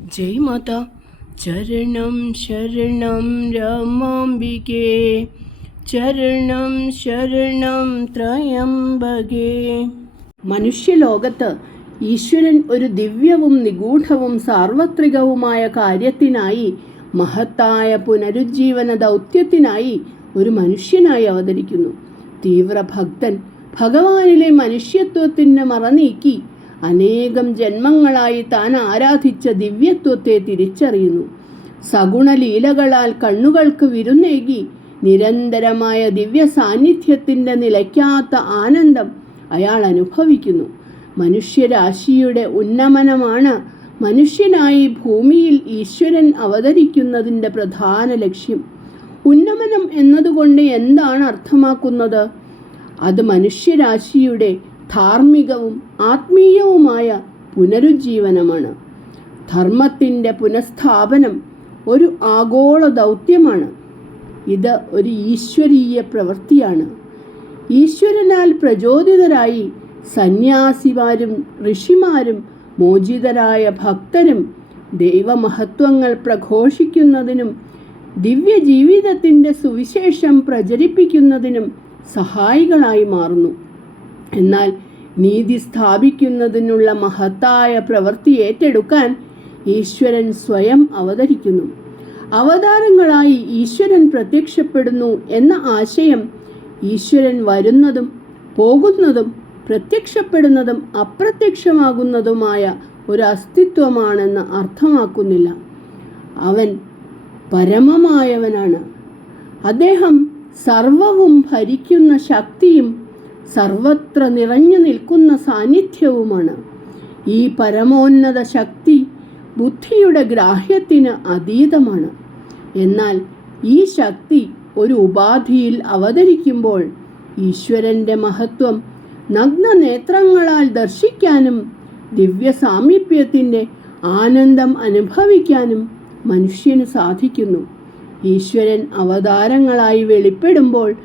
ജയ് മാതാ. ചരണം ശരണം രമാംബികേ. ചരണം ശരണം ത്രയംബകേ. മനുഷ്യലോകത്ത് ഈശ്വരൻ ഒരു ദിവ്യവും നിഗൂഢവും സാർവത്രികവുമായ കാര്യത്തിനായി മഹത്തായ പുനരുജ്ജീവന ദൗത്യത്തിനായി ഒരു മനുഷ്യനായി അവതരിക്കുന്നു. തീവ്രഭക്തൻ ഭഗവാനിലെ മനുഷ്യത്വത്തിന് മറനീക്കി അനേകം ജന്മങ്ങളായി താൻ ആരാധിച്ച ദിവ്യത്വത്തെ തിരിച്ചറിയുന്നു. സഗുണലീലകളാൽ കണ്ണുകൾക്ക് വിരുന്നേകി. നിരന്തരമായ ദിവ്യ സാന്നിധ്യത്തിന്റെ നിലയ്ക്കാത്ത ആനന്ദം അയാൾ അനുഭവിക്കുന്നു. മനുഷ്യരാശിയുടെ ഉന്നമനമാണ് മനുഷ്യനായി ഭൂമിയിൽ ഈശ്വരൻ അവതരിക്കുന്നതിന്റെ പ്രധാന ലക്ഷ്യം. ഉന്നമനം എന്നതുകൊണ്ട് എന്താണ് അർത്ഥമാക്കുന്നത്? അത് മനുഷ്യരാശിയുടെ ധാർമ്മികവും ആത്മീയവുമായ പുനരുജ്ജീവനമാണ്. ധർമ്മത്തിന്റെ പുനഃസ്ഥാപനം ഒരു ആഗോള ദൗത്യമാണ്. ഇത് ഒരു ഈശ്വരീയ പ്രവൃത്തിയാണ്. ഈശ്വരനാൽ പ്രചോദിതരായി സന്യാസിമാരും ഋഷിമാരും മോചിതരായ ഭക്തരും ദൈവമഹത്വങ്ങൾ പ്രഘോഷിക്കുന്നതിനും ദിവ്യ ജീവിതത്തിന്റെ സുവിശേഷം പ്രചരിപ്പിക്കുന്നതിനും സഹായികളായി മാറുന്നു. എന്നാൽ നീതി സ്ഥാപിക്കുന്നതിനുള്ള മഹത്തായ പ്രവൃത്തി ഏറ്റെടുക്കാൻ ഈശ്വരൻ സ്വയം അവതരിക്കുന്നു. അവതാരങ്ങളായി ഈശ്വരൻ പ്രത്യക്ഷപ്പെടുന്നു എന്ന ആശയം ഈശ്വരൻ വരുന്നതും പോകുന്നതും പ്രത്യക്ഷപ്പെടുന്നതും അപ്രത്യക്ഷമാകുന്നതുമായ ഒരു അസ്തിത്വമാണെന്ന് അർത്ഥമാക്കുന്നില്ല. അവൻ പരമമായവനാണ്. അദ്ദേഹം സർവവും ഭരിക്കുന്ന ശക്തിയും സർവത്ര നിറഞ്ഞു നിൽക്കുന്ന സാന്നിധ്യവുമാണ്. ഈ പരമോന്നത ശക്തി ബുദ്ധിയുടെ ഗ്രാഹ്യത്തിന് അതീതമാണ്. എന്നാൽ ഈ ശക്തി ഒരു ഉപാധിയിൽ അവതരിക്കുമ്പോൾ ഈശ്വരന്റെ മഹത്വം നഗ്ന നേത്രങ്ങളാൽ ദർശിക്കാനും ദിവ്യ സാമീപ്യത്തിന്റെ ആനന്ദം അനുഭവിക്കാനും മനുഷ്യന് സാധിക്കുന്നു. ഈശ്വരൻ അവതാരങ്ങളായി വെളിപ്പെടുമ്പോൾ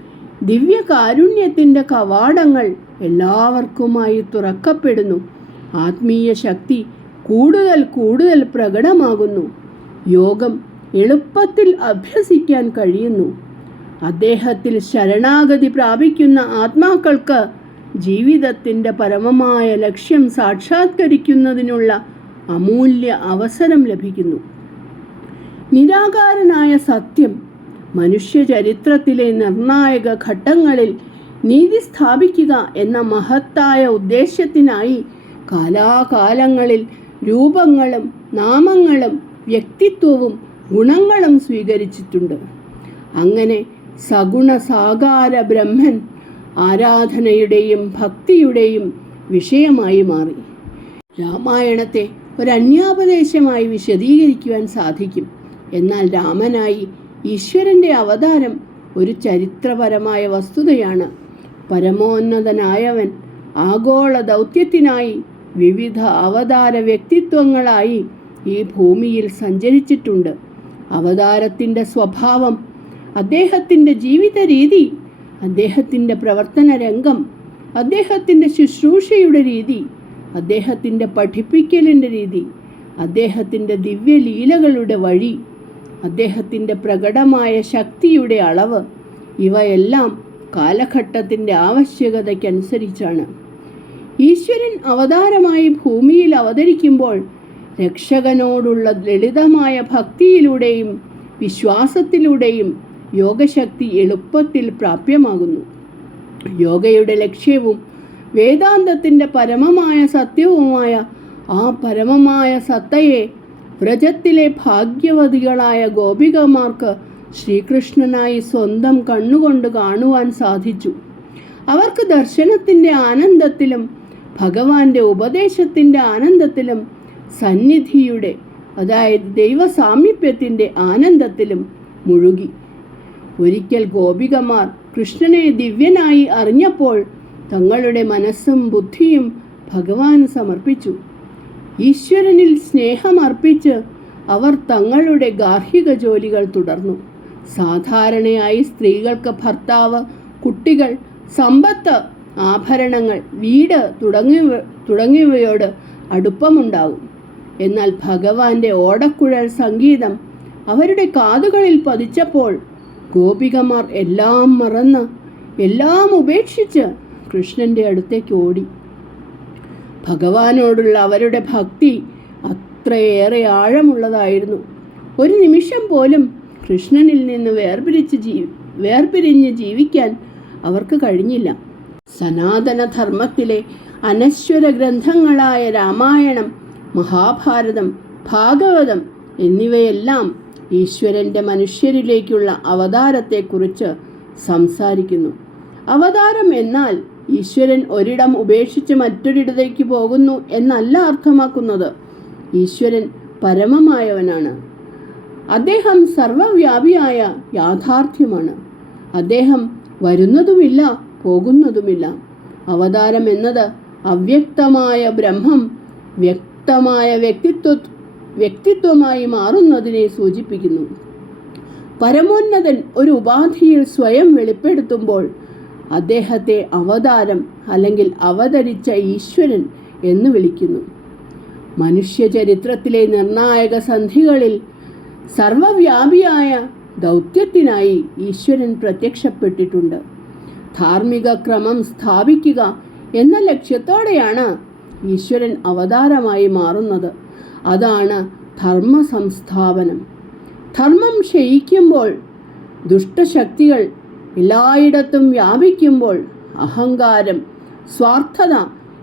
ദിവ്യകാരുണ്യത്തിന്റെ കവാടങ്ങൾ എല്ലാവർക്കുമായി തുറക്കപ്പെടുന്നു. ആത്മീയ ശക്തി കൂടുതൽ കൂടുതൽ പ്രകടമാകുന്നു. യോഗം എളുപ്പത്തിൽ അഭ്യസിക്കാൻ കഴിയുന്നു. അദ്ദേഹത്തിൽ ശരണാഗതി പ്രാപിക്കുന്ന ആത്മാക്കൾക്ക് ജീവിതത്തിന്റെ പരമമായ ലക്ഷ്യം സാക്ഷാത്കരിക്കുന്നതിനുള്ള അമൂല്യ അവസരം ലഭിക്കുന്നു. നിരാകാരനായ സത്യം മനുഷ്യ ചരിത്രത്തിലെ നിർണായക ഘട്ടങ്ങളിൽ നീതി സ്ഥാപിക്കുക എന്ന മഹത്തായ ഉദ്ദേശ്യത്തിനായി കാലാകാലങ്ങളിൽ രൂപങ്ങളും നാമങ്ങളും വ്യക്തിത്വവും ഗുണങ്ങളും സ്വീകരിച്ചിട്ടുണ്ട്. അങ്ങനെ സഗുണ സാകാര ബ്രഹ്മൻ ആരാധനയുടെയും ഭക്തിയുടെയും വിഷയമായി മാറി. രാമായണത്തെ ഒരു അന്യാപദേശമായി വിശദീകരിക്കുവാൻ സാധിക്കും. എന്നാൽ രാമനായി ഈശ്വരന്റെ അവതാരം ഒരു ചരിത്രപരമായ വസ്തുതയാണ്. പരമോന്നതനായവൻ ആഗോള ദൗത്യത്തിനായി വിവിധ അവതാര വ്യക്തിത്വങ്ങളായി ഈ ഭൂമിയിൽ സഞ്ചരിച്ചിട്ടുണ്ട്. അവതാരത്തിന്റെ സ്വഭാവം അദ്ദേഹത്തിന്റെ ജീവിത രീതി അദ്ദേഹത്തിന്റെ പ്രവർത്തന രംഗം അദ്ദേഹത്തിന്റെ ശുശ്രൂഷയുടെ രീതി അദ്ദേഹത്തിന്റെ പഠിപ്പിക്കലിന്റെ രീതി അദ്ദേഹത്തിന്റെ ദിവ്യലീലകളുടെ വഴി അദ്ദേഹത്തിന്റെ പ്രകടമായ ശക്തിയുടെ അളവ് ഇവയെല്ലാം കാലഘട്ടത്തിന്റെ ആവശ്യകതയ്ക്കനുസരിച്ചാണ്. ഈശ്വരൻ അവതാരമായി ഭൂമിയിൽ അവതരിക്കുമ്പോൾ രക്ഷകനോടുള്ള ലളിതമായ ഭക്തിയിലൂടെയും വിശ്വാസത്തിലൂടെയും യോഗശക്തി എളുപ്പത്തിൽ പ്രാപ്യമാകുന്നു. യോഗയുടെ ലക്ഷ്യവും വേദാന്തത്തിന്റെ പരമമായ സത്യവുമായ ആ പരമമായ സത്തയെ വ്രജത്തിലെ ഭാഗ്യവതികളായ ഗോപികമാർക്ക് ശ്രീകൃഷ്ണനായി സ്വന്തം കണ്ണുകൊണ്ട് കാണുവാൻ സാധിച്ചു. അവർക്ക് ദർശനത്തിന്റെ ആനന്ദത്തിലും ഭഗവാന്റെ ഉപദേശത്തിന്റെ ആനന്ദത്തിലും സന്നിധിയുടെ അതായത് ദൈവസാമീപ്യത്തിന്റെ ആനന്ദത്തിലും മുഴുകി. ഒരിക്കൽ ഗോപികമാർ കൃഷ്ണനെ ദിവ്യനായി അറിഞ്ഞപ്പോൾ തങ്ങളുടെ മനസ്സും ബുദ്ധിയും ഭഗവാൻ സമർപ്പിച്ചു. ഈശ്വരനിൽ സ്നേഹമർപ്പിച്ച് അവർ തങ്ങളുടെ ഗാർഹിക ജോലികൾ തുടർന്നു. സാധാരണയായി സ്ത്രീകൾക്ക് ഭർത്താവ് കുട്ടികൾ സമ്പത്ത് ആഭരണങ്ങൾ വീട് തുടങ്ങിയ തുടങ്ങിയവയോട് അടുപ്പമുണ്ടാവും. എന്നാൽ ഭഗവാന്റെ ഓടക്കുഴൽ സംഗീതം അവരുടെ കാതുകളിൽ പതിച്ചപ്പോൾ ഗോപികമാർ എല്ലാം മറന്ന് എല്ലാം ഉപേക്ഷിച്ച് കൃഷ്ണന്റെ അടുത്തേക്ക് ഓടി. ഭഗവാനോടുള്ള അവരുടെ ഭക്തി അത്രയേറെ ആഴമുള്ളതായിരുന്നു. ഒരു നിമിഷം പോലും കൃഷ്ണനിൽ നിന്ന് വേർപിരിച്ച് ജീ വേർപിരിഞ്ഞ് ജീവിക്കാൻ അവർക്ക് കഴിഞ്ഞില്ല. സനാതനധർമ്മത്തിലെ അനശ്വര ഗ്രന്ഥങ്ങളായ രാമായണം മഹാഭാരതം ഭാഗവതം എന്നിവയെല്ലാം ഈശ്വരന്റെ മനുഷ്യരിലേക്കുള്ള അവതാരത്തെക്കുറിച്ച് സംസാരിക്കുന്നു. അവതാരം എന്നാൽ ഈശ്വരൻ ഒരിടം ഉപേക്ഷിച്ച് മറ്റൊരിടത്തേക്ക് പോകുന്നു എന്നല്ല അർത്ഥമാക്കുന്നത്. ഈശ്വരൻ പരമമായവനാണ്. അദ്ദേഹം സർവവ്യാപിയായ യാഥാർത്ഥ്യമാണ്. അദ്ദേഹം വരുന്നതുമില്ല പോകുന്നതുമില്ല. അവതാരം എന്നത് അവ്യക്തമായ ബ്രഹ്മം വ്യക്തമായ വ്യക്തിത്വ വ്യക്തിത്വമായി മാറുന്നതിനെ സൂചിപ്പിക്കുന്നു. പരമോന്നതൻ ഒരു ഉപാധിയിൽ സ്വയം വെളിപ്പെടുത്തുമ്പോൾ അദ്ദേഹത്തെ അവതാരം അല്ലെങ്കിൽ അവതരിച്ച ഈശ്വരൻ എന്ന് വിളിക്കുന്നു. മനുഷ്യ ചരിത്രത്തിലെ നിർണായക സന്ധികളിൽ സർവവ്യാപിയായ ദൗത്യത്തിനായി ഈശ്വരൻ പ്രത്യക്ഷപ്പെട്ടിട്ടുണ്ട്. ധാർമ്മിക ക്രമം സ്ഥാപിക്കുക എന്ന ലക്ഷ്യത്തോടെയാണ് ഈശ്വരൻ അവതാരമായി മാറുന്നത്. അതാണ് ധർമ്മ സംസ്ഥാപനം ധർമ്മം ക്ഷയിക്കുമ്പോൾ ദുഷ്ടശക്തികൾ എല്ലായിടത്തും വ്യാപിക്കുമ്പോൾ അഹങ്കാരം സ്വാർത്ഥത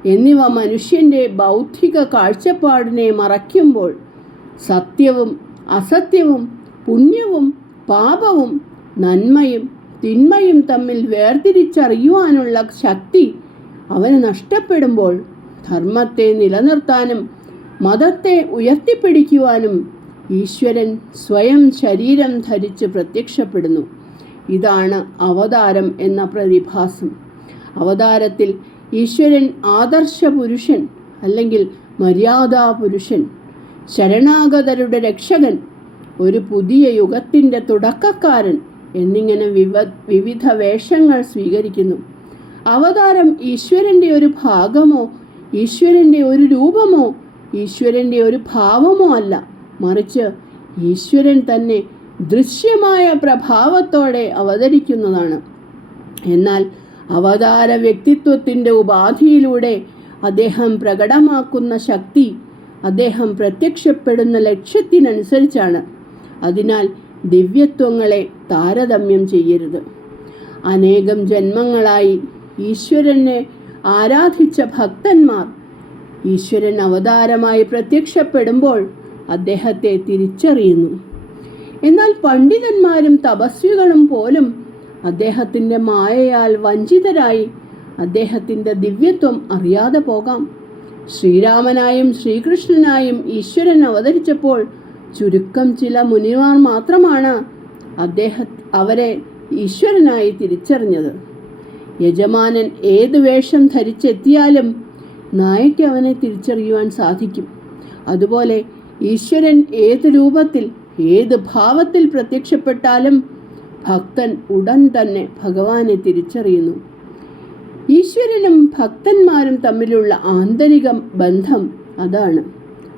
എന്നിവ മനുഷ്യന്റെ ബൗദ്ധിക കാഴ്ചപ്പാടിനെ മറയ്ക്കുമ്പോൾ സത്യവും അസത്യവും പുണ്യവും പാപവും നന്മയും തിന്മയും തമ്മിൽ വേർതിരിച്ചറിയുവാനുള്ള ശക്തി അവന് നഷ്ടപ്പെടുമ്പോൾ ധർമ്മത്തെ നിലനിർത്താനും മതത്തെ ഉയർത്തിപ്പിടിക്കുവാനും ഈശ്വരൻ സ്വയം ശരീരം ധരിച്ച് പ്രത്യക്ഷപ്പെടുന്നു. ഇതാണ് അവതാരം എന്ന പ്രതിഭാസം. അവതാരത്തിൽ ഈശ്വരൻ ആദർശ പുരുഷൻ അല്ലെങ്കിൽ മര്യാദാ പുരുഷൻ ശരണാഗതരുടെ രക്ഷകൻ ഒരു പുതിയ യുഗത്തിന്റെ തുടക്കക്കാരൻ എന്നിങ്ങനെ വിവ വിവിധ വേഷങ്ങൾ സ്വീകരിക്കുന്നു. അവതാരം ഈശ്വരന്റെ ഒരു ഭാഗമോ ഈശ്വരന്റെ ഒരു രൂപമോ ഈശ്വരന്റെ ഒരു ഭാവമോ അല്ല. മറിച്ച് ഈശ്വരൻ തന്നെ ദൃശ്യമായ പ്രഭാവത്തോടെ അവതരിക്കുന്നതാണ്. എന്നാൽ അവതാര വ്യക്തിത്വത്തിന്റെ ഉപാധിയിലൂടെ അദ്ദേഹം പ്രകടമാക്കുന്ന ശക്തി അദ്ദേഹം പ്രത്യക്ഷപ്പെടുന്ന ലക്ഷ്യത്തിനനുസരിച്ചാണ്. അതിനാൽ ദിവ്യത്വങ്ങളെ താരതമ്യം ചെയ്യരുത്. അനേകം ജന്മങ്ങളായി ഈശ്വരനെ ആരാധിച്ച ഭക്തന്മാർ ഈശ്വരൻ അവതാരമായി പ്രത്യക്ഷപ്പെടുമ്പോൾ അദ്ദേഹത്തെ തിരിച്ചറിയുന്നു. എന്നാൽ പണ്ഡിതന്മാരും തപസ്വികളും പോലും അദ്ദേഹത്തിന്റെ മായയാൽ വഞ്ചിതരായി അദ്ദേഹത്തിന്റെ ദിവ്യത്വം അറിയാതെ പോകാം. ശ്രീരാമനായും ശ്രീകൃഷ്ണനായും ഈശ്വരൻ അവതരിച്ചപ്പോൾ ചുരുക്കം ചില മുനിമാർ മാത്രമാണ് അദ്ദേഹ അവരെ ഈശ്വരനായി തിരിച്ചറിഞ്ഞത്. യജമാനൻ ഏത് വേഷം ധരിച്ചെത്തിയാലും നായ്ക്ക് അവനെ തിരിച്ചറിയുവാൻ സാധിക്കും. അതുപോലെ ഈശ്വരൻ ഏത് രൂപത്തിൽ ഏത് ഭാവത്തിൽ പ്രത്യക്ഷപ്പെട്ടാലും ഭക്തൻ ഉടൻ തന്നെ ഭഗവാനെ തിരിച്ചറിയുന്നു. ഈശ്വരനും ഭക്തന്മാരും തമ്മിലുള്ള ആന്തരിക ബന്ധം അതാണ്.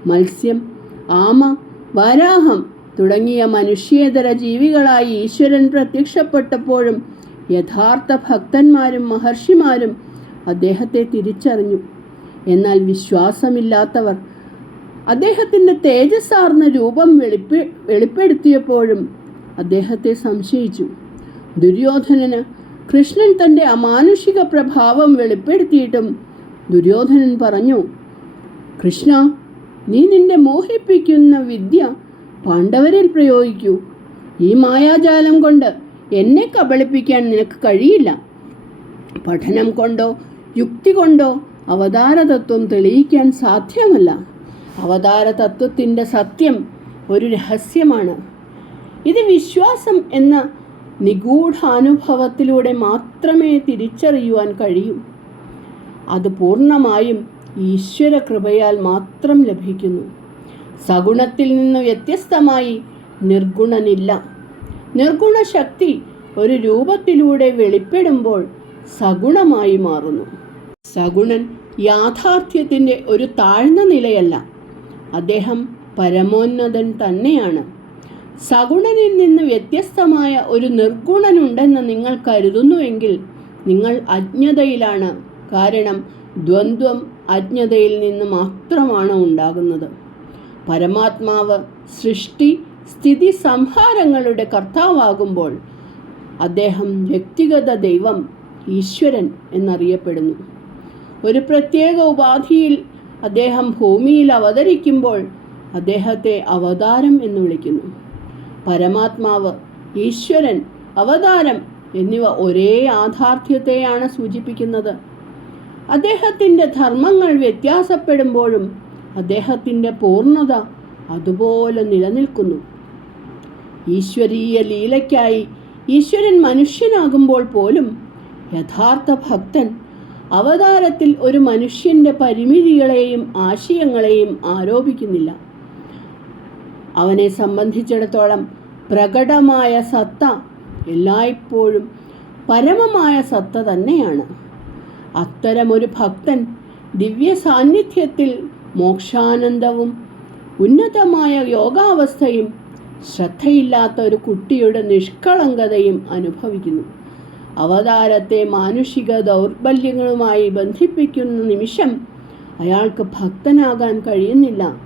മത്സ്യം ആമ വരാഹം തുടങ്ങിയ മനുഷ്യേതര ജീവികളായി ഈശ്വരൻ പ്രത്യക്ഷപ്പെട്ടപ്പോഴും യഥാർത്ഥ ഭക്തന്മാരും മഹർഷിമാരും അദ്ദേഹത്തെ തിരിച്ചറിഞ്ഞു. എന്നാൽ വിശ്വാസമില്ലാത്തവർ അദ്ദേഹത്തിന്റെ തേജസ്സാർന്ന രൂപം വെളിപ്പെ വെളിപ്പെടുത്തിയപ്പോഴും അദ്ദേഹത്തെ സംശയിച്ചു. ദുര്യോധനന് കൃഷ്ണൻ തന്റെ അമാനുഷിക പ്രഭാവം വെളിപ്പെടുത്തിയിട്ടും ദുര്യോധനൻ പറഞ്ഞു കൃഷ്ണ നീ നിന്റെ മോഹിപ്പിക്കുന്ന വിദ്യ പാണ്ഡവരിൽ പ്രയോഗിക്കൂ. ഈ മായാജാലം കൊണ്ട് എന്നെ കബളിപ്പിക്കാൻ നിനക്ക് കഴിയില്ല. പഠനം കൊണ്ടോ യുക്തി കൊണ്ടോ അവതാരതത്വം തെളിയിക്കാൻ സാധ്യമല്ല. അവതാര തത്വത്തിന്റെ സത്യം ഒരു രഹസ്യമാണ്. ഇത് വിശ്വാസം എന്ന നിഗൂഢാനുഭവത്തിലൂടെ മാത്രമേ തിരിച്ചറിയുവാൻ കഴിയൂ. അത് പൂർണമായും ഈശ്വര കൃപയാൽ മാത്രം ലഭിക്കുന്നു. സഗുണത്തിൽ നിന്ന് വ്യത്യസ്തമായി നിർഗുണനില്ല. നിർഗുണ ശക്തി ഒരു രൂപത്തിലൂടെ വെളിപ്പെടുമ്പോൾ സഗുണമായി മാറുന്നു. സഗുണൻ യാഥാർത്ഥ്യത്തിന്റെ ഒരു താഴ്ന്ന നിലയല്ല. അദ്ദേഹം പരമോന്നതൻ തന്നെയാണ്. സഗുണനിൽ നിന്ന് വ്യത്യസ്തമായ ഒരു നിർഗുണനുണ്ടെന്ന് നിങ്ങൾ കരുതുന്നുവെങ്കിൽ നിങ്ങൾ അജ്ഞതയിലാണ്. കാരണം ദ്വന്ദ്വം അജ്ഞതയിൽ നിന്ന് മാത്രമാണ് ഉണ്ടാകുന്നത്. പരമാത്മാവ് സൃഷ്ടി സ്ഥിതി സംഹാരങ്ങളുടെ കർത്താവാകുമ്പോൾ അദ്ദേഹം വ്യക്തിഗത ദൈവം ഈശ്വരൻ എന്നറിയപ്പെടുന്നു. ഒരു പ്രത്യേക ഉപാധിയിൽ അദ്ദേഹം ഭൂമിയിൽ അവതരിക്കുമ്പോൾ അദ്ദേഹത്തെ അവതാരം എന്ന് വിളിക്കുന്നു. പരമാത്മാവ് ഈശ്വരൻ അവതാരം എന്നിവ ഒരേ യാഥാർത്ഥ്യത്തെയാണ് സൂചിപ്പിക്കുന്നത്. അദ്ദേഹത്തിന്റെ ധർമ്മങ്ങൾ വ്യത്യാസപ്പെടുമ്പോഴും അദ്ദേഹത്തിന്റെ പൂർണത അതുപോലെ നിലനിൽക്കുന്നു. ഈശ്വരീയ ലീലയ്ക്കായി ഈശ്വരൻ മനുഷ്യനാകുമ്പോൾ പോലും യഥാർത്ഥ ഭക്തൻ അവതാരത്തിൽ ഒരു മനുഷ്യന്റെ പരിമിതികളെയും ആശയങ്ങളെയും ആരോപിക്കുന്നില്ല. അവനെ സംബന്ധിച്ചിടത്തോളം പ്രകടമായ സത്ത എല്ലായ്പ്പോഴും പരമമായ സത്ത തന്നെയാണ്. അത്തരമൊരു ഭക്തൻ ദിവ്യ സാന്നിധ്യത്തിൽ മോക്ഷാനന്ദവും ഉന്നതമായ യോഗാവസ്ഥയും ശ്രദ്ധയില്ലാത്ത ഒരു കുട്ടിയുടെ നിഷ്കളങ്കതയും അനുഭവിക്കുന്നു. അവതാരത്തെ മാനുഷിക ദൗർബല്യങ്ങളുമായി ബന്ധിപ്പിക്കുന്ന നിമിഷം അയാൾക്ക് ഭക്തനാകാൻ കഴിയുന്നില്ല.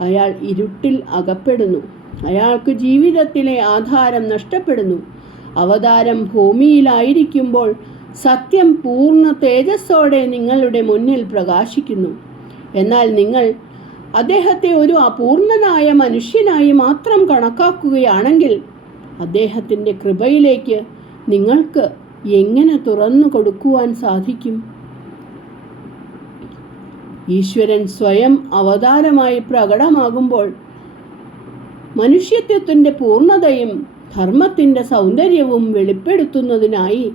അയാൾ ഇരുട്ടിൽ അകപ്പെടുന്നു. അയാൾക്ക് ജീവിതത്തിലെ ആധാരം നഷ്ടപ്പെടുന്നു. അവതാരം ഭൂമിയിലായിരിക്കുമ്പോൾ സത്യം പൂർണ തേജസ്സോടെ നിങ്ങളുടെ മുന്നിൽ പ്രകാശിക്കുന്നു. എന്നാൽ നിങ്ങൾ അദ്ദേഹത്തെ ഒരു അപൂർണനായ മനുഷ്യനായി മാത്രം കണക്കാക്കുകയാണെങ്കിൽ അദ്ദേഹത്തിന്റെ കൃപയിലേക്ക് നിങ്ങൾക്ക് എങ്ങനെ തുറന്നു കൊടുക്കുവാൻ സാധിക്കും? ഈശ്വരൻ സ്വയം അവതാരമായി പ്രകടമാകുമ്പോൾ മനുഷ്യത്വത്തിന്റെ പൂർണതയും ധർമ്മത്തിന്റെ സൗന്ദര്യവും വെളിപ്പെടുത്തുന്നതിനായി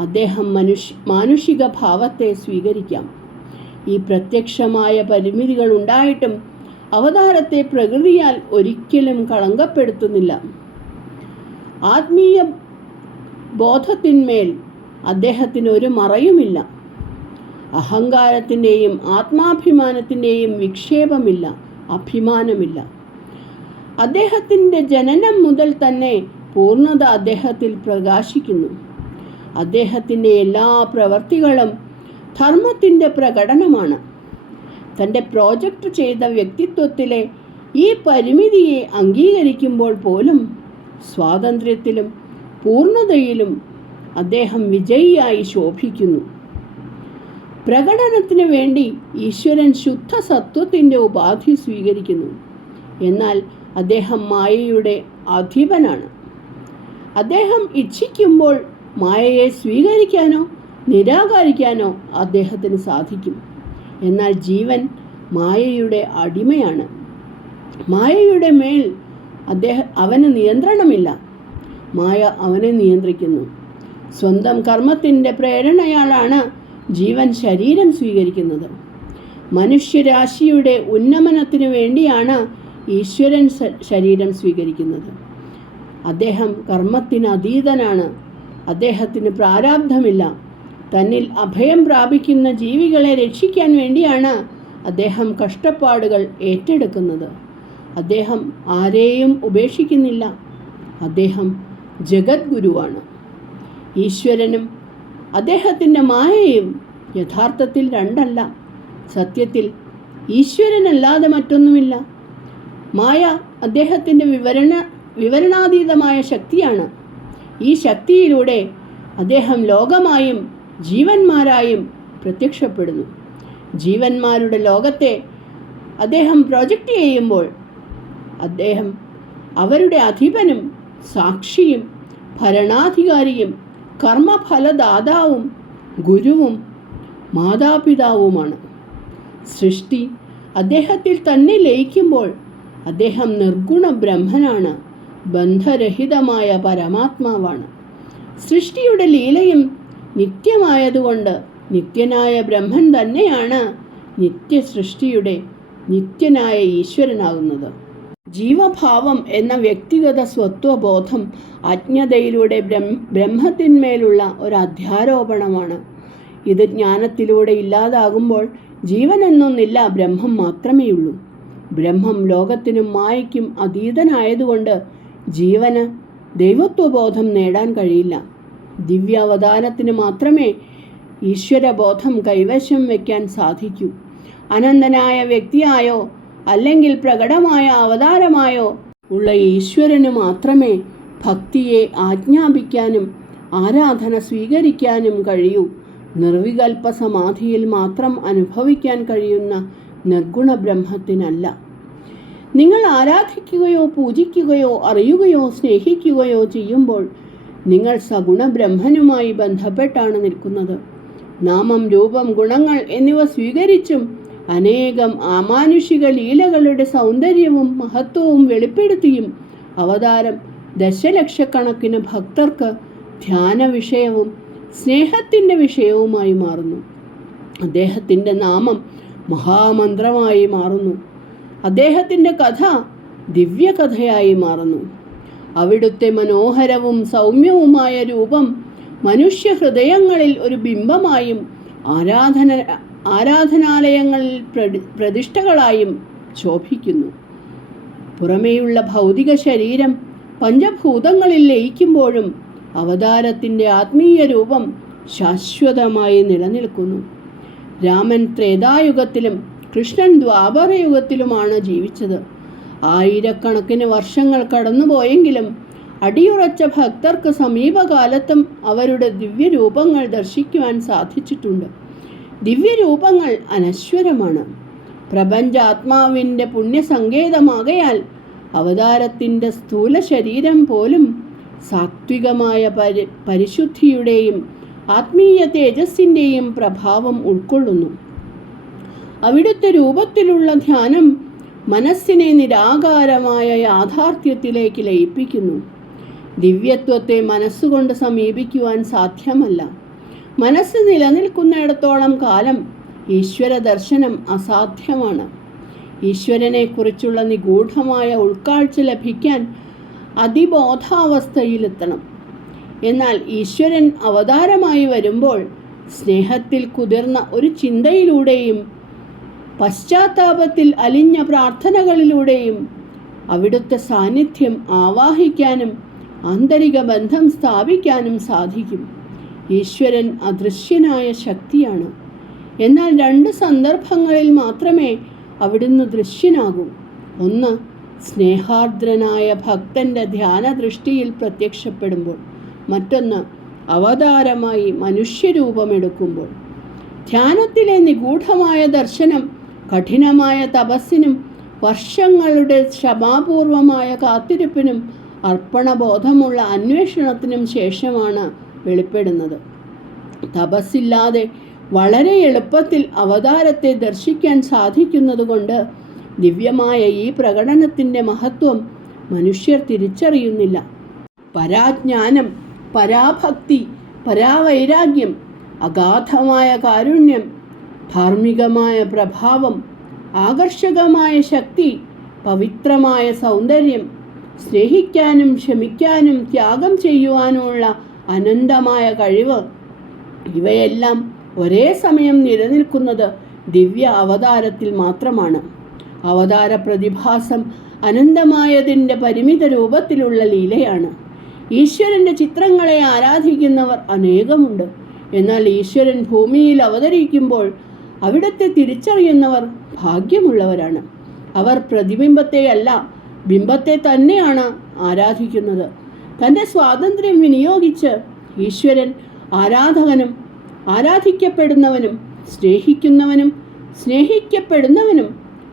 അദ്ദേഹം മനുഷ്യ മാനുഷിക ഭാവത്തെ സ്വീകരിക്കാം. ഈ പ്രത്യക്ഷമായ പരിമിതികൾ ഉണ്ടായിട്ടും അവതാരത്തെ പ്രകൃതിയാൽ ഒരിക്കലും കളങ്കപ്പെടുത്തുന്നില്ല. ആത്മീയ ബോധത്തിന്മേൽ അദ്ദേഹത്തിന് ഒരു മറയുമില്ല. അഹങ്കാരത്തിന്റെയും ആത്മാഭിമാനത്തിന്റെയും വിക്ഷേപമില്ല അഭിമാനമില്ല. അദ്ദേഹത്തിന്റെ ജനനം മുതൽ തന്നെ പൂർണത അദ്ദേഹത്തിൽ പ്രകാശിക്കുന്നു. അദ്ദേഹത്തിന്റെ എല്ലാ പ്രവർത്തികളും ധർമ്മത്തിന്റെ പ്രകടനമാണ്. തന്റെ പ്രോജക്റ്റ് ചെയ്ത വ്യക്തിത്വത്തിലെ ഈ പരിമിതിയെ അംഗീകരിക്കുമ്പോൾ പോലും സ്വാതന്ത്ര്യത്തിലും പൂർണതയിലും അദ്ദേഹം വിജയിയായി ശോഭിക്കുന്നു. പ്രകടനത്തിന് വേണ്ടി ഈശ്വരൻ ശുദ്ധ സത്വത്തിന്റെ ഉപാധി സ്വീകരിക്കുന്നു. എന്നാൽ അദ്ദേഹം മായയുടെ അധിപനാണ്. അദ്ദേഹം ഇച്ഛിക്കുമ്പോൾ മായയെ സ്വീകരിക്കാനോ നിരാകരിക്കാനോ അദ്ദേഹത്തിന് സാധിക്കും. എന്നാൽ ജീവൻ മായയുടെ അടിമയാണ്. മായയുടെ മേൽ അദ്ദേഹം അവന് നിയന്ത്രണമില്ല. മായ അവനെ നിയന്ത്രിക്കുന്നു. സ്വന്തം കർമ്മത്തിന്റെ പ്രേരണയാലാണ് ജീവൻ ശരീരം സ്വീകരിക്കുന്നത്. മനുഷ്യരാശിയുടെ ഉന്നമനത്തിനു വേണ്ടിയാണ് ഈശ്വരൻ ശരീരം സ്വീകരിക്കുന്നത്. അദ്ദേഹം കർമ്മത്തിന് അതീതനാണ്. അദ്ദേഹത്തിന് പ്രാരാബ്ധമില്ല. തന്നിൽ അഭയം പ്രാപിക്കുന്ന ജീവികളെ രക്ഷിക്കാൻ വേണ്ടിയാണ് അദ്ദേഹം കഷ്ടപ്പാടുകൾ ഏറ്റെടുക്കുന്നത്. അദ്ദേഹം ആരെയും ഉപേക്ഷിക്കുന്നില്ല. അദ്ദേഹം ജഗദ്ഗുരുവാണ്. ഈശ്വരനും അദ്ദേഹത്തിന്റെ മായയും യഥാർത്ഥത്തിൽ രണ്ടല്ല. സത്യത്തിൽ ഈശ്വരനല്ലാതെ മറ്റൊന്നുമില്ല. മായ അദ്ദേഹത്തിന്റെ വിവരണ വിവരണാതീതമായ ശക്തിയാണ്. ഈ ശക്തിയിലൂടെ അദ്ദേഹം ലോകമായും ജീവന്മാരായും പ്രത്യക്ഷപ്പെടുന്നു. ജീവന്മാരുടെ ലോകത്തെ അദ്ദേഹം പ്രൊജക്റ്റ് ചെയ്യുമ്പോൾ അദ്ദേഹം അവരുടെ അധിപനും സാക്ഷിയും ഭരണാധികാരിയും കർമ്മഫലദാതാവും ഗുരുവും മാതാപിതാവുമാണ്. സൃഷ്ടി അദ്ദേഹത്തിൽ തന്നെ ലയിക്കുമ്പോൾ അദ്ദേഹം നിർഗുണ ബ്രഹ്മനാണ് ബന്ധരഹിതമായ പരമാത്മാവാണ്. സൃഷ്ടിയുടെ ലീലയും നിത്യമായതുകൊണ്ട് നിത്യനായ ബ്രഹ്മൻ തന്നെയാണ് നിത്യസൃഷ്ടിയുടെ നിത്യനായ ഈശ്വരനാകുന്നത്. ജീവഭാവം എന്ന വ്യക്തിഗത സ്വത്വബോധം അജ്ഞതയിലൂടെ ബ്രഹ്മ ബ്രഹ്മത്തിന്മേലുള്ള ഒരു അധ്യാരോപണമാണ്. ഇത് ജ്ഞാനത്തിലൂടെ ഇല്ലാതാകുമ്പോൾ ജീവൻ എന്നൊന്നില്ല ബ്രഹ്മം മാത്രമേയുള്ളൂ. ബ്രഹ്മം ലോകത്തിനും മായയ്ക്കും അതീതനായതുകൊണ്ട് ജീവന് ദൈവത്വബോധം നേടാൻ കഴിയില്ല. ദിവ്യാവതാരത്തിന് മാത്രമേ ഈശ്വരബോധം കൈവശം വയ്ക്കാൻ സാധിക്കൂ. അനന്തനായ വ്യക്തിയായോ അല്ലെങ്കിൽ പ്രകടമായ അവതാരമായോ ഉള്ള ഈശ്വരന് മാത്രമേ ഭക്തിയെ ആജ്ഞാപിക്കാനും ആരാധന സ്വീകരിക്കാനും കഴിയൂ. നിർവികൽപ്പ സമാധിയിൽ മാത്രം അനുഭവിക്കാൻ കഴിയുന്ന നിർഗുണ ബ്രഹ്മത്തിനല്ല. നിങ്ങൾ ആരാധിക്കുകയോ പൂജിക്കുകയോ അറിയുകയോ സ്നേഹിക്കുകയോ ചെയ്യുമ്പോൾ നിങ്ങൾ സഗുണ ബ്രഹ്മനുമായി ബന്ധപ്പെട്ടാണ് നിൽക്കുന്നത്. നാമം രൂപം ഗുണങ്ങൾ എന്നിവ സ്വീകരിച്ചും അനേകം ആമാനുഷിക ലീലകളുടെ സൗന്ദര്യവും മഹത്വവും വെളിപ്പെടുത്തിയും അവതാരം ദശലക്ഷക്കണക്കിന് ഭക്തർക്ക് ധ്യാന വിഷയവും സ്നേഹത്തിന്റെ വിഷയവുമായി മാറുന്നു. അദ്ദേഹത്തിന്റെ നാമം മഹാമന്ത്രമായി മാറുന്നു. അദ്ദേഹത്തിന്റെ കഥ ദിവ്യകഥയായി മാറുന്നു. അവിടുത്തെ മനോഹരവും സൗമ്യവുമായ രൂപം മനുഷ്യ ഹൃദയങ്ങളിൽ ഒരു ബിംബമായും ആരാധന ആരാധനാലയങ്ങളിൽ പ്രതിഷ്ഠകളായും ശോഭിക്കുന്നു. പുറമേയുള്ള ഭൗതിക ശരീരം പഞ്ചഭൂതങ്ങളിൽ ലയിക്കുമ്പോഴും അവതാരത്തിന്റെ ആത്മീയ രൂപം ശാശ്വതമായി നിലനിൽക്കുന്നു. രാമൻ ത്രേതായുഗത്തിലും കൃഷ്ണൻ ദ്വാപരയുഗത്തിലുമാണ് ജീവിച്ചത്. ആയിരക്കണക്കിന് വർഷങ്ങൾ കടന്നുപോയെങ്കിലും അടിയുറച്ച ഭക്തർക്ക് സമീപകാലത്തും അവരുടെ ദിവ്യരൂപങ്ങൾ ദർശിക്കുവാൻ സാധിച്ചിട്ടുണ്ട്. ദിവ്യരൂപങ്ങൾ അനശ്വരമാണ്. പ്രപഞ്ചാത്മാവിന്റെ പുണ്യസങ്കേതമാകയാൽ അവതാരത്തിന്റെ സ്ഥൂല ശരീരം പോലും സാത്വികമായ പരി പരിശുദ്ധിയുടെയും ആത്മീയ തേജസ്സിന്റെയും പ്രഭാവം ഉൾക്കൊള്ളുന്നു. അവിടുത്തെ രൂപത്തിലുള്ള ധ്യാനം മനസ്സിനെ നിരാകാരമായ യാഥാർത്ഥ്യത്തിലേക്ക് ലയിപ്പിക്കുന്നു. ദിവ്യത്വത്തെ മനസ്സുകൊണ്ട് സമീപിക്കുവാൻ സാധ്യമല്ല. മനസ്സ് നിലനിൽക്കുന്നിടത്തോളം കാലം ഈശ്വര ദർശനം അസാധ്യമാണ്. ഈശ്വരനെക്കുറിച്ചുള്ള നിഗൂഢമായ ഉൾക്കാഴ്ച ലഭിക്കാൻ അതിബോധാവസ്ഥയിലെത്തണം. എന്നാൽ ഈശ്വരൻ അവതാരമായി വരുമ്പോൾ സ്നേഹത്തിൽ കുതിർന്ന ഒരു ചിന്തയിലൂടെയും പശ്ചാത്താപത്തിൽ അലിഞ്ഞ പ്രാർത്ഥനകളിലൂടെയും അവിടുത്തെ സാന്നിധ്യം ആവാഹിക്കാനും ആന്തരിക ബന്ധം സ്ഥാപിക്കാനും സാധിക്കും. ഈശ്വരൻ അദൃശ്യനായ ശക്തിയാണ്. എന്നാൽ രണ്ട് സന്ദർഭങ്ങളിൽ മാത്രമേ അവിടുന്ന് ദൃശ്യനാകൂ. ഒന്ന് സ്നേഹാർദ്രനായ ഭക്തന്റെ ധ്യാനദൃഷ്ടിയിൽ പ്രത്യക്ഷപ്പെടുമ്പോൾ. മറ്റൊന്ന് അവതാരമായി മനുഷ്യരൂപമെടുക്കുമ്പോൾ. ധ്യാനത്തിലെ നിഗൂഢമായ ദർശനം കഠിനമായ തപസ്സിനും വർഷങ്ങളുടെ ക്ഷമാപൂർവമായ കാത്തിരിപ്പിനും അർപ്പണബോധമുള്ള അന്വേഷണത്തിനും ശേഷമാണ് വെളിപ്പെടുന്നത്. തപസ്സില്ലാതെ വളരെ എളുപ്പത്തിൽ അവതാരത്തെ ദർശിക്കാൻ സാധിക്കുന്നതുകൊണ്ട് ദിവ്യമായ ഈ പ്രകടനത്തിന്റെ മഹത്വം മനുഷ്യർ തിരിച്ചറിയുന്നില്ല. പരാജ്ഞാനം പരാഭക്തി പരാവൈരാഗ്യം അഗാധമായ കാരുണ്യം ധാർമ്മികമായ പ്രഭാവം ആകർഷകമായ ശക്തി പവിത്രമായ സൗന്ദര്യം സ്നേഹിക്കാനും ക്ഷമിക്കാനും ത്യാഗം ചെയ്യുവാനുമുള്ള അനന്തമായ കഴിവ്. ഇവയെല്ലാം ഒരേ സമയം നിലനിൽക്കുന്നത് ദിവ്യ അവതാരത്തിൽ മാത്രമാണ്. അവതാര പ്രതിഭാസം അനന്തമായതിന്റെ പരിമിത രൂപത്തിലുള്ള ലീലയാണ്. ഈശ്വരന്റെ ചിത്രങ്ങളെ ആരാധിക്കുന്നവർ അനേകമുണ്ട്. എന്നാൽ ഈശ്വരൻ ഭൂമിയിൽ അവതരിക്കുമ്പോൾ അവിടത്തെ തിരിച്ചറിയുന്നവർ ഭാഗ്യമുള്ളവരാണ്. അവർ പ്രതിബിംബത്തെയല്ല ബിംബത്തെ തന്നെയാണ് ആരാധിക്കുന്നത്. തന്റെ സ്വാതന്ത്ര്യം വിനിയോഗിച്ച് ഈശ്വരൻ ആരാധകനും ആരാധിക്കപ്പെടുന്നവനും സ്നേഹിക്കുന്നവനും സ്നേഹിക്കപ്പെടുന്നവനും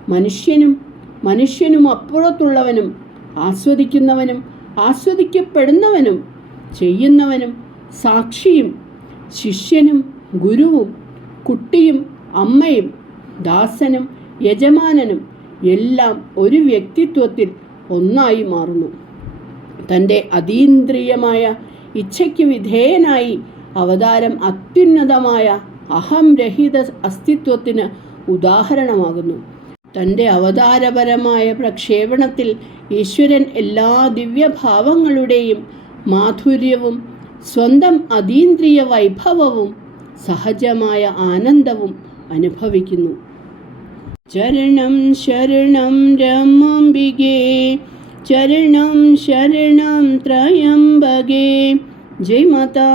മനുഷ്യനും മനുഷ്യനും അപ്പുറത്തുള്ളവനും ആസ്വദിക്കുന്നവനും ആസ്വദിക്കപ്പെടുന്നവനും ചെയ്യുന്നവനും സാക്ഷിയും ശിഷ്യനും ഗുരുവും കുട്ടിയും അമ്മയും ദാസനും യജമാനനും എല്ലാം ഒരു വ്യക്തിത്വത്തിൽ ഒന്നായി മാറുന്നു. തന്റെ അതീന്ദ്രിയമായ ഇച്ഛയ്ക്ക് വിധേയനായി അവതാരം അത്യുന്നതമായ അഹംരഹിത അസ്തിത്വത്തിന് ഉദാഹരണമാകുന്നു. തന്റെ അവതാരപരമായ പ്രക്ഷേപണത്തിൽ ഈശ്വരൻ എല്ലാ ദിവ്യഭാവങ്ങളുടെയും മാധുര്യവും സ്വന്തം അതീന്ദ്രിയ വൈഭവവും സഹജമായ ആനന്ദവും അനുഭവിക്കുന്നു. ചരണം ശരണം രമാംബികേ ചരണം ശരണം ത്രയംബകേ ജയ് മാതാ